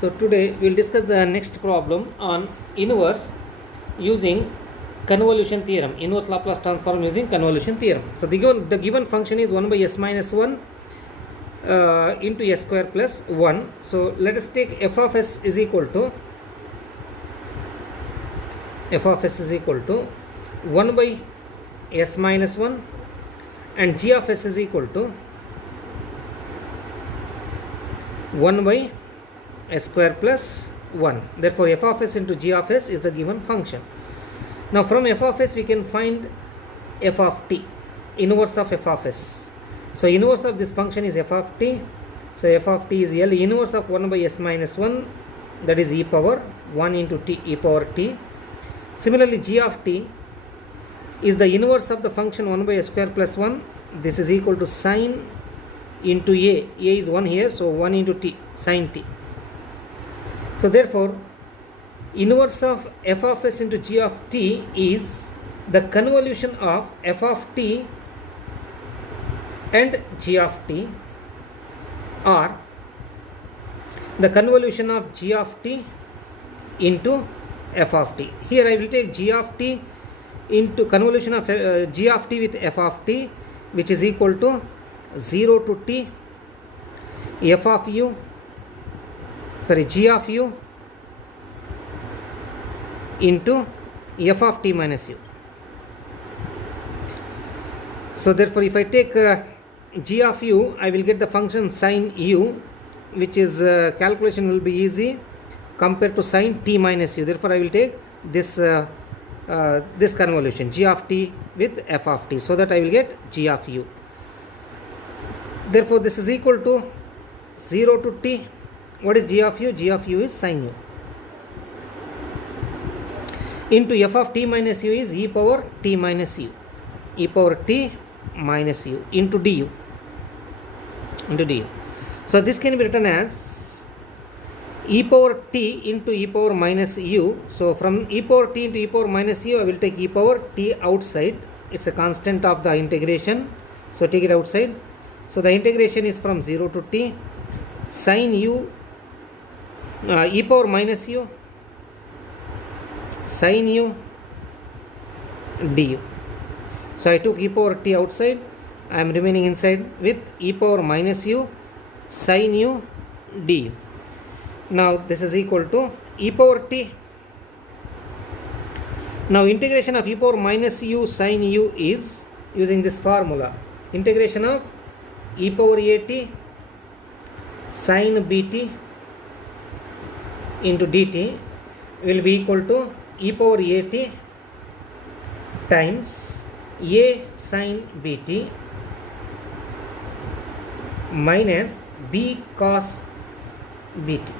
So today we will discuss the next problem on inverse using convolution theorem, inverse Laplace transform using convolution theorem. So the given function is 1 by s minus 1 into s square plus 1. So let us take f of s is equal to 1 by s minus 1 and g of s is equal to 1 by s square plus 1. Therefore f of s into g of s is the given function. Now from f of s we can find f of t, inverse of f of s. So inverse of this function is f of t. So f of t is L inverse of 1 by s minus 1, that is e power 1 into t, e power t. Similarly g of t is the inverse of the function 1 by s square plus 1. This is equal to sine into a is 1 here, so 1 into t, sine t. So therefore inverse of f of s into g of t is the convolution of f of t and g of t, or the convolution of g of t into f of t. Here I will take g of t into convolution of g of t with f of t, which is equal to 0 to t f of u, g of u into f of t minus u. So therefore if I take g of u, I will get the function sine u, which is calculation will be easy compared to sine t minus u. Therefore I will take this this convolution g of t with f of t, so that I will get g of u. Therefore this is equal to 0 to t. What is g of u? G of u is sine u into f of t minus u is e power t minus u, e power t minus u into du. So this can be written as e power t into e power minus u. So from e power t into e power minus u, I will take e power t outside. It's a constant of the integration, so take it outside. So the integration is from 0 to t sine u e power minus u sine u du. So I took e power t outside, I am remaining inside with e power minus u sine u du. Now this is equal to e power t. Now integration of e power minus u sine u is using this formula, integration of e power at sine bt into dt will be equal to e power at times a sine bt minus b cos bt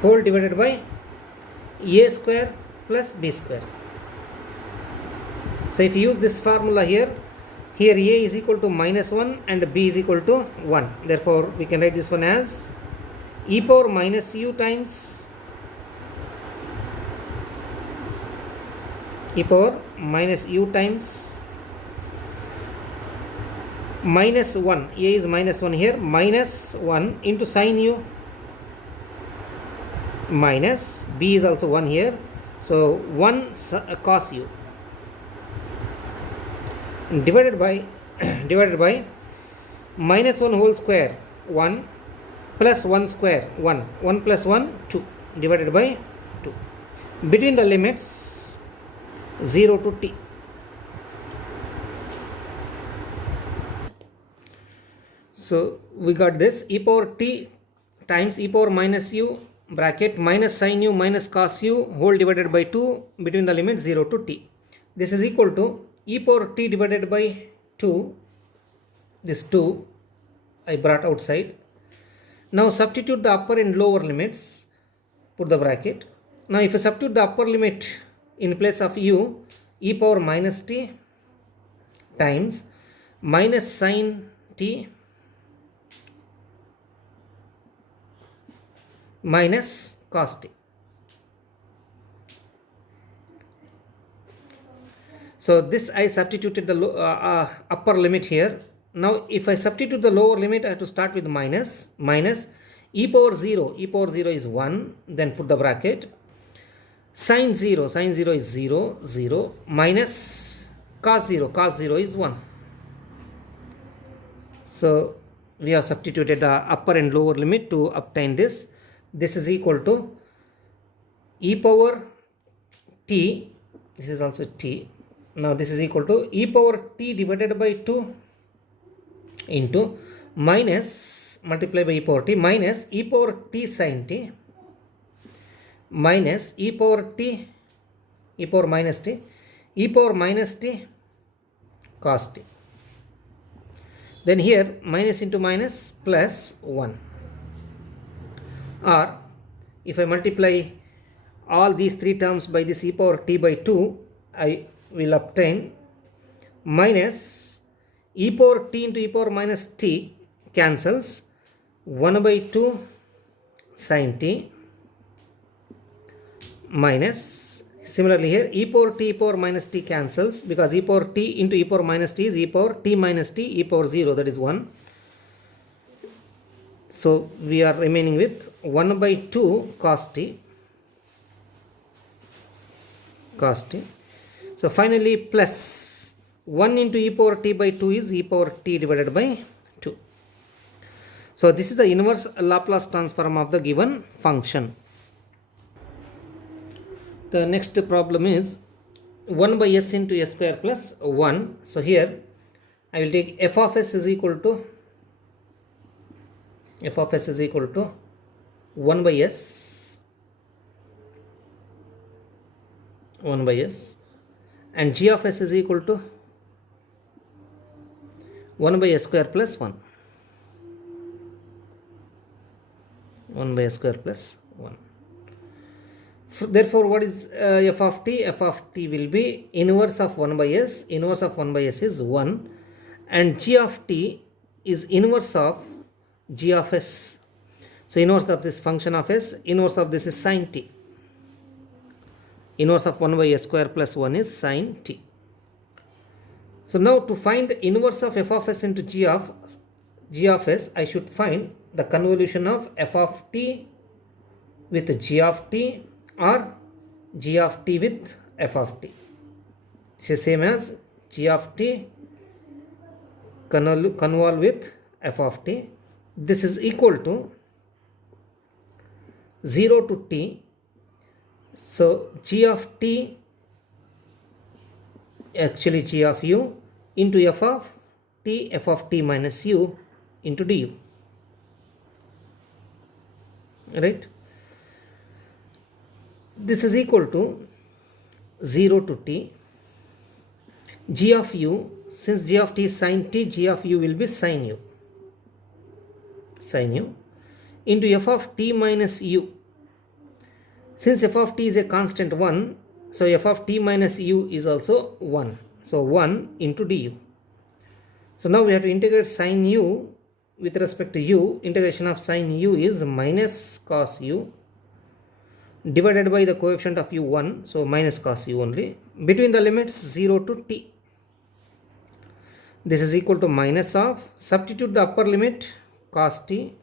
whole divided by a square plus b square. So if you use this formula here a is equal to minus 1 and b is equal to 1. Therefore we can write this one as e power minus u times e power minus u times minus 1, a is minus 1 here, minus 1 into sine u minus b is also 1 here, so 1 cos u divided by minus 1 whole square 1 plus 1 square 1 plus 1 2 divided by 2 between the limits 0 to t. So we got this e power t times e power minus u bracket minus sine u minus cos u whole divided by 2 between the limits 0 to t. This is equal to e power t divided by 2, this 2 I brought outside. Now substitute the upper and lower limits, put the bracket. Now if I substitute the upper limit in place of u, e power minus t times minus sine t minus cos t. So this I substituted the upper limit here. Now if I substitute the lower limit, I have to start with minus e power 0 is 1, then put the bracket. Sin 0 is 0, 0, minus cos 0 is 1. So we have substituted the upper and lower limit to obtain this. This is equal to e power t, this is also t. Now this is equal to e power t divided by 2 into minus, multiply by e power t, minus e power t sin t, minus e power t, e power minus t, e power minus t cos t. Then here minus into minus plus 1. Or if I multiply all these three terms by this e power t by 2, I will obtain minus e power t into e power minus t cancels, 1 by 2 sin t, minus, similarly here e power t, e power minus t cancels, because e power t into e power minus t is e power t minus t, e power 0, that is 1. So we are remaining with 1 by 2 cos t. So finally plus 1 into e power t by 2 is e power t divided by 2. So this is the inverse Laplace transform of the given function. The next problem is 1 by s into s square plus 1. So here I will take f of s is equal to 1 by s and g of s is equal to 1 by s square plus 1. Therefore, what is f of t? F of t will be inverse of 1 by s. Inverse of 1 by s is 1. And g of t is inverse of g of s. So, inverse of this function of s, inverse of this is sin t. Inverse of 1 by s square plus 1 is sin t. So, now to find inverse of f of s into g of s, I should find the convolution of f of t with g of t or g of t with f of t. This is same as g of t convolve with f of t. This is equal to 0 to t. So g of t, actually g of u into f of t minus u into du, right? This is equal to 0 to t. G of u, since g of t is sin t, g of u will be sin u into f of t minus u. Since f of t is a constant 1, so f of t minus u is also 1. So 1 into du. So now we have to integrate sin u with respect to u. Integration of sin u is minus cos u divided by the coefficient of u 1. So minus cos u only. Between the limits 0 to t. This is equal to minus of, substitute the upper limit cos t,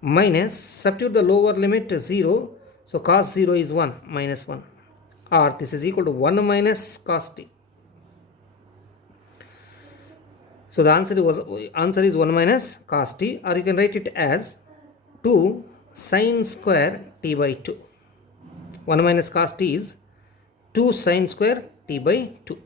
minus, substitute the lower limit 0. So cos 0 is 1, minus 1. Or this is equal to 1 minus cos t. So the answer is 1 minus cos t, or you can write it as 2 sin square t by 2. 1 minus cos t is 2 sin square t by 2.